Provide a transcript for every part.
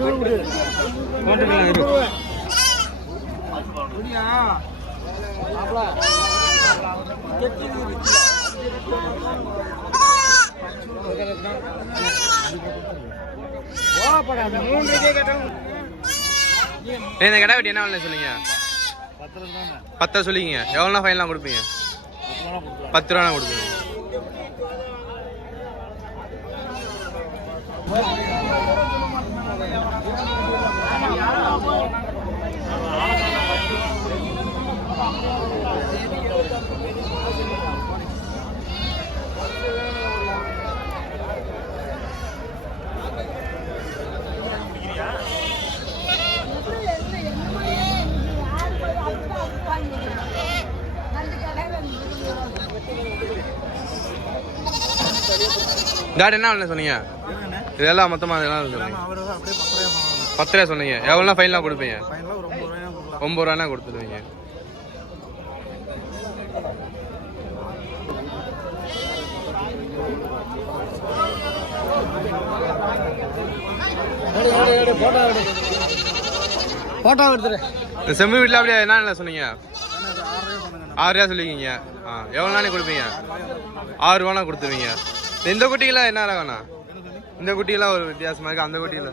இந்த கடை வெட்டி என்ன வேலை சொல்லுங்க? 10 சொல்லிங்க. எவ்வளோனா ஃபைனலாம் கொடுப்பீங்க? 10 ரூபா கொடுப்பீங்க. கார்டு என்ன வேலை சொன்னீங்க? இதெல்லாம் மொத்தமாக இதெல்லாம் சொன்னீங்க. 10 ரூபா சொன்னீங்க. எவ்வளோனா ஃபைனலாக கொடுப்பீங்க? 9 ரூபானா கொடுத்துருவீங்க. போட்டோ எடுத்துரு. இந்த செம்பு வீட்டில் அப்படியே என்ன சொன்னீங்க? 6 ரூபா சொல்லிக்கிங்க. எவ்வளோ நாளைக்கு கொடுப்பீங்க? 6 ரூபானா கொடுத்துருவீங்க. இந்த குட்டிக்கெல்லாம் என்ன ரகண்ணா? இந்த குட்டியெல்லாம் ஒரு வித்தியாசமாக இருக்குது. அந்த குட்டியில்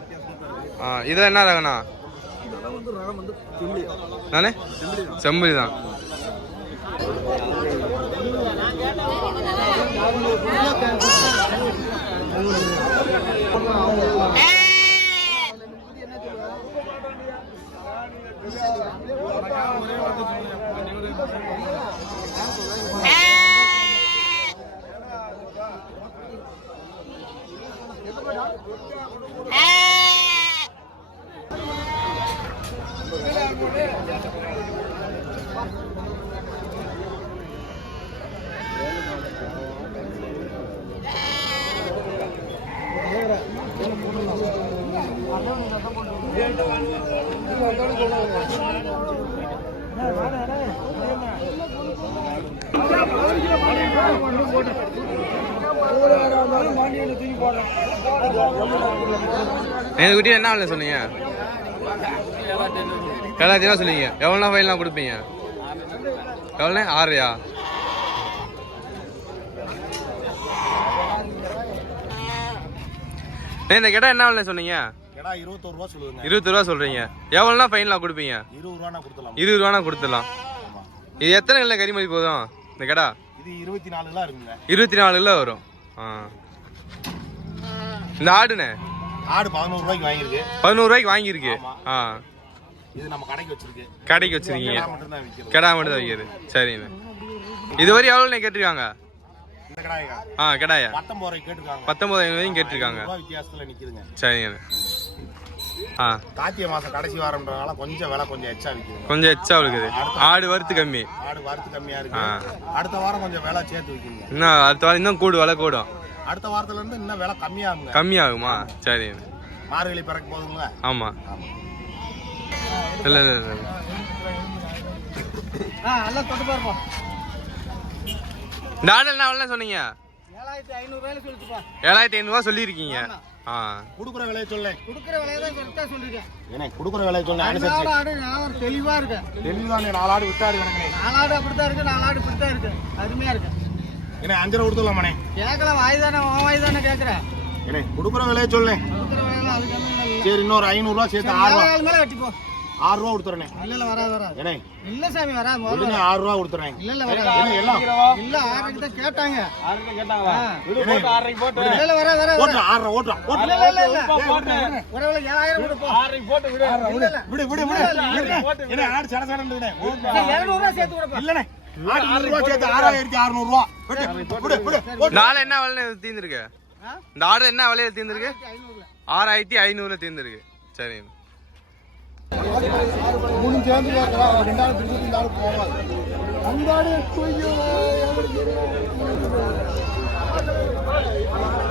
இதில் என்ன ரகண்ணா? நானே செம்புலி தான். குட்டி என்ன வேலை சொன்னீங்க? 7,000 ரூபா சொல்லுவீங்க. எவ்வளோனா ஃபைனலாம் கொடுப்பீங்க? எவ்வளோண்ணே? 6 ரூபா. இந்த கடை என்ன வேலை சொன்னீங்க? 21 ரூபா சொல்றீங்க. எவ்வளோனா ஃபைனலாக கொடுப்பீங்க? 20 ரூபானா கொடுத்துடலாம். இது எத்தனை இல்லை கறிமதி போதும் இந்த கடை? 24 கிலோ வரும். இந்த ஆடுண்ணே? ஆடு 11 ரூபாய்க்கு வாங்கியிருக்கு. 11 ரூபாய்க்கு வாங்கியிருக்கு. இது நம்ம கடைக்கு வச்சிருக்கு. கடைக்கு வச்சிருக்கீங்க. கடை மட்டும் தான் வைக்கிறது. சரிண்ணே. இதுவரை எவ்வளோண்ணே கேட்டிருக்காங்க? இந்த கடாயா? கடாயா 19 ரூபாய்க்கு கேட்டிருக்காங்க. 19,000 வரைக்கும் கேட்டிருக்காங்க. வித்தியாசத்தில் நிற்குதுங்க. சரிங்கண்ணே. கார்த்திகை மாசம் கடைசி வாரம்ன்றனால கொஞ்சம் விலை கொஞ்சம் எச்சா விற்குது. கொஞ்சம் எச்சா இருக்குது. ஆடு வரத்து கம்மி. ஆடு வரத்து கம்மியா இருக்கு. அடுத்த வாரம் கொஞ்சம் விலை சேர்த்து விற்குங்க. இன்னும் அடுத்த வாரம் இன்னும் கூடு விலை கூடும். அடுத்த வாரத்துல இருந்து இன்னும் விலை கம்மியாகுங்க. கம்மியாகுமா? சரி. மார்கழி பிறக்க போதுங்களா? ஆமா. இல்ல இல்ல இல்ல. எல்லாம் தொட்டு பாருப்பா. இந்த ஆடு என்ன விலை சொன்னீங்க? 7,500 ரூபாயில சொல்லிட்டுப்பா. 7,500 ரூபாய் சொல்லியிருக்கீங்க. குடுக்குற விலையை சொல்ல. குடுக்குற விலையை தான் கரெக்டா சொல்லிருக்கேன். ஏனே குடுக்குற விலையை சொல்ல. அனுசரிச்சு. ஆடு நான் தெளிவா இருக்கு. தெளிவானே 4 ஆடு விட்டாரு எனக்கு. 4 ஆடு அப்படிதான் இருக்கு. 4 ஆடு இப்படிதான் இருக்கு. அருமையா இருக்கு. ஏனே 5 ரூபாய் கொடுத்துடலாமானே? கேட்கலாம். வாய் தானே கேட்குறேன். ஏனே குடுக்குற விலையை சொல்ல. குடுக்குற விலையில அது கம்மி. சரி இன்னொரு 500 ரூபாய் சேர்த்து 6 ரூபாய் மேல வெட்டிப்போ. 6 ரூபாய் கொடுத்துறேனே. இல்ல வராது. ஏனே இல்ல சாமி வராது. முதல்ல 6 ரூபாய் கொடுத்துறேன். இல்ல வராது. ஏனே எல்லாம் இல்ல 6க்கு தான் கேட்டாங்க. 6க்கு கேட்டாங்க. விடு போட்டு 6க்கு போட்டு. இல்ல வராது. போட்டு 6 ரூபாய் ஓட்றா. இல்ல போட்டு. ஒருவேளை 7,000 கொடுப்போம். 6க்கு போட்டு விடு. ஏனே ஆடு சட சடன்றதுனே. 200 ரூபாய் சேர்த்து கொடுப்பா. இல்லனே. ஆடு 100 ரூபாய் சேர்த்து 6,600 ரூபாய். விடு. நாளை என்ன விலை தீர்ந்திருக்கு? இந்த ஆடு என்ன விலையில தீர்ந்திருக்கு? 6,500 தீர்ந்திருக்கு. சரி. மூணு சேர்ந்து ரெண்டாவது பிரிச்சு போவாது.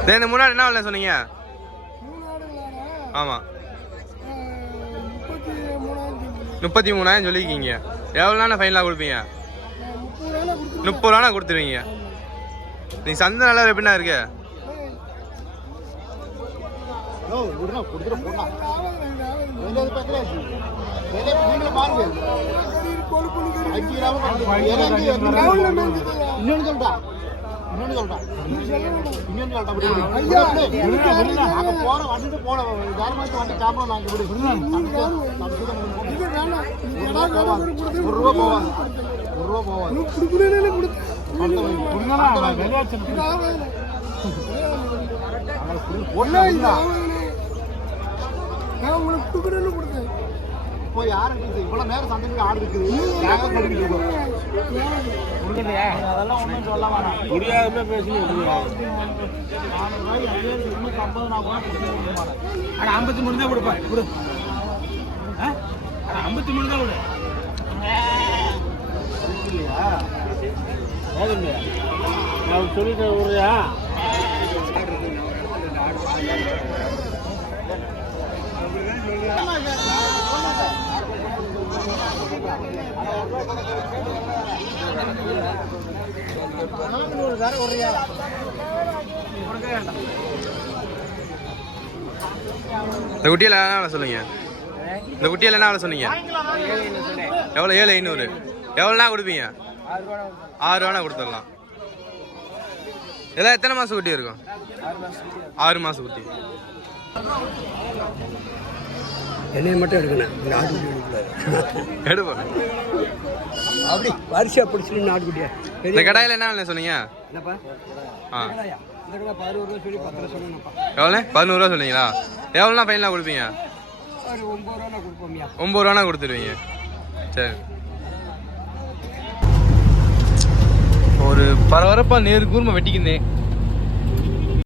இந்த முன்னாடி என்ன விலை சொன்னீங்க? ஆமா 33,000 சொல்லிருக்கீங்க. எவ்வளோனா ஃபைனலாக கொடுப்பீங்க? 30 ரூபானா கொடுத்துருவீங்க. நீ சந்தை நல்லா எப்படின்னா இருக்கு? போய் யாருக்கு இவ்வளவு நேரம் சந்தைக்கு ஆடு இருக்குது அதெல்லாம் ஒன்றும் சொல்ல வேணாம் முடியாத பேசி 53 தான் கொடுப்பேன் கொடு 53 தான் கொடு நான் சொல்லிட்டேன் ஊரையா இந்த குட்டியில் என்ன சொல்லுங்க இந்த குட்டியில் என்ன சொன்னீங்க எவ்வளோ 7,500 எவ்வளோனா கொடுப்பீங்க 6 ரூபானா கொடுத்துடலாம் இதெல்லாம் எத்தனை மாதம் குட்டி இருக்கும் 6 மாதம் குட்டி என்னைய மட்டும் எடுக்கணும் இந்த ஆட்டுக்குட்டி எடுக்கக்கூடாது எடுப்போம் அப்படி வரிசையாக பிடிச்சிட்டு ஆட்டுக்குட்டியா இந்த கடாயில் என்ன விலை சொன்னீங்க என்னப்பா ஆ இந்த கடை 11 ரூபா சொல்லி 10 ரூபா சொன்னேன்ப்பா எவ்வளோ 11 ரூபா சொன்னீங்களா எவ்வளோனா ஃபைனலாக கொடுப்பீங்க ஒரு 9 ரூபா கொடுப்போம்யா 9 ரூபானா கொடுத்துருவீங்க சரி ஒரு பரபரப்பாக நேரு கூர்மை வெட்டிக்கிந்தேன்